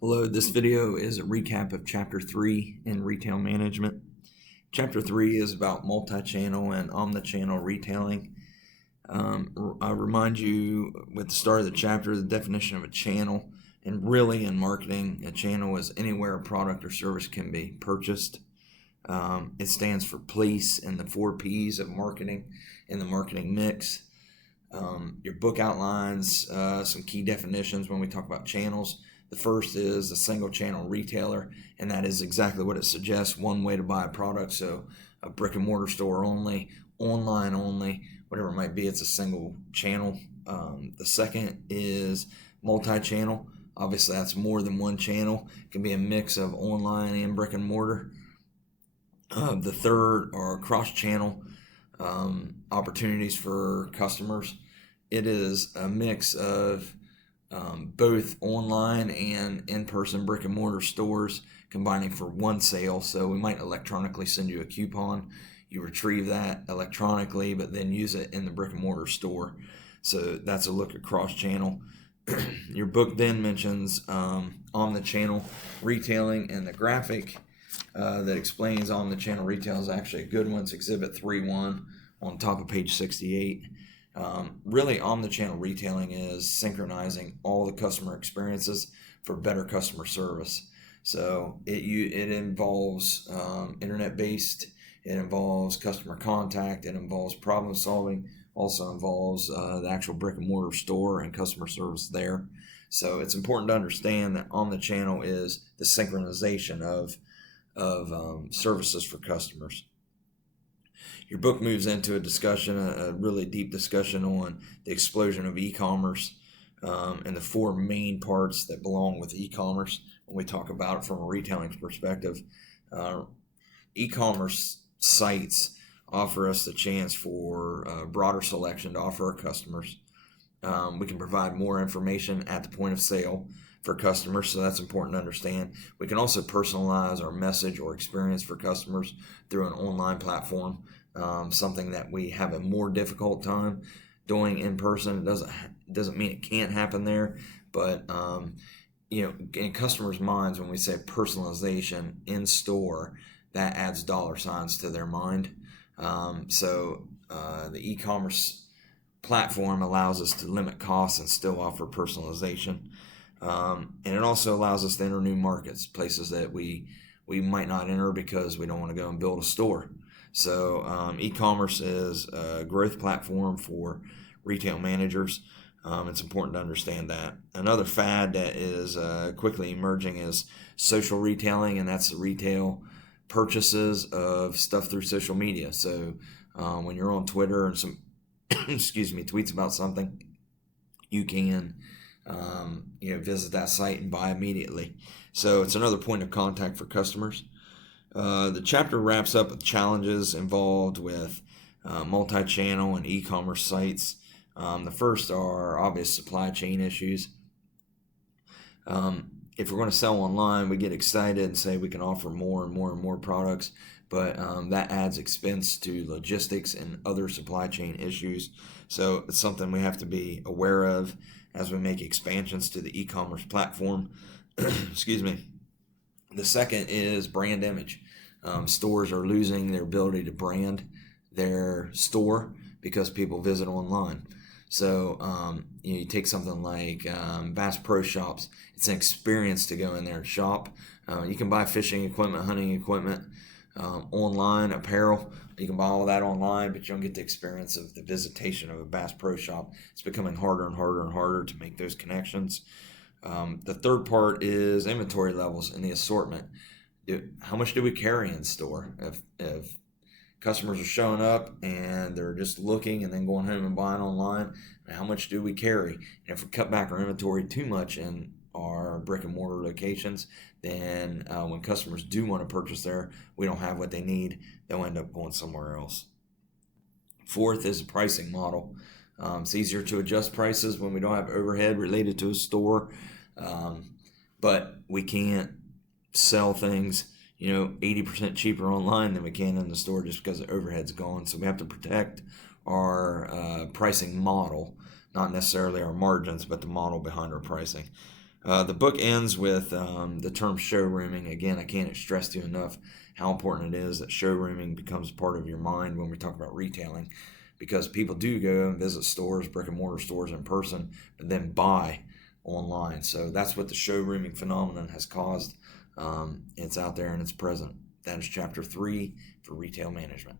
Hello, this video is a recap of Chapter 3 in Retail Management. Chapter 3 is about multi-channel and omni-channel retailing. I remind you with the start of the chapter the definition of a channel, and really in marketing, a channel is anywhere a product or service can be purchased. It stands for place in the 4 P's of marketing in the marketing mix. Your book outlines some key definitions when we talk about channels. The first is a single channel retailer, and that is exactly what it suggests: one way to buy a product. So a brick and mortar store only, online only, whatever it might be, it's a single channel. The second is multi-channel. Obviously, that's more than one channel. It can be a mix of online and brick and mortar. The third are cross-channel opportunities for customers. It is a mix of both online and in-person brick and mortar stores combining for one sale. So we might electronically send you a coupon. You retrieve that electronically, but then use it in the brick and mortar store. So that's a look at cross-channel. Your book then mentions omni-channel retailing, and the graphic that explains omni-channel retail is actually a good one. It's Exhibit 3.1 on top of page 68. Really, omni-channel retailing is synchronizing all the customer experiences for better customer service. So it involves internet-based, it involves customer contact, it involves problem solving, also involves the actual brick and mortar store and customer service there. So it's important to understand that omni-channel is the synchronization of services for customers. Your book moves into a discussion, a really deep discussion on the explosion of e-commerce and the 4 main parts that belong with e-commerce when we talk about it from a retailing perspective. E-commerce sites offer us the chance for broader selection to offer our customers. We can provide more information at the point of sale for customers, so that's important to understand. We can also personalize our message or experience for customers through an online platform, something that we have a more difficult time doing in person. It doesn't mean it can't happen there, but in customers' minds, when we say personalization in store, that adds dollar signs to their mind. The e-commerce platform allows us to limit costs and still offer personalization. And it also allows us to enter new markets, places that we might not enter because we don't want to go and build a store. So e-commerce is a growth platform for retail managers. It's important to understand that. Another fad that is quickly emerging is social retailing, and that's the retail purchases of stuff through social media. So when you're on Twitter and some tweets about something, you can visit that site and buy immediately. So it's another point of contact for customers. The chapter wraps up with challenges involved with multi-channel and e-commerce sites. The first are obvious supply chain issues. If we're going to sell online, we get excited and say we can offer more and more and more products, but that adds expense to logistics and other supply chain issues. So it's something we have to be aware of as we make expansions to the e-commerce platform. Excuse me. The second is brand image. Stores are losing their ability to brand their store because people visit online. So you take something like Bass Pro Shops. It's an experience to go in there and shop. You can buy fishing equipment, hunting equipment, online, apparel. You can buy all that online, but you don't get the experience of the visitation of a Bass Pro Shop. It's becoming harder and harder and harder to make those connections. The third part is inventory levels in the assortment. How much do we carry in store? If customers are showing up and they're just looking and then going home and buying online, how much do we carry? And if we cut back our inventory too much in our brick and mortar locations, then when customers do want to purchase there, we don't have what they need. They'll end up going somewhere else. Fourth is a pricing model. It's easier to adjust prices when we don't have overhead related to a store, but we can't sell things 80% cheaper online than we can in the store just because the overhead's gone. So we have to protect our pricing model, not necessarily our margins, but the model behind our pricing. The book ends with the term showrooming. Again, I can't stress to you enough how important it is that showrooming becomes part of your mind when we talk about retailing, because people do go and visit stores, brick and mortar stores in person, but then buy online. So that's what the showrooming phenomenon has caused. It's out there and it's present. That is chapter 3 for retail management.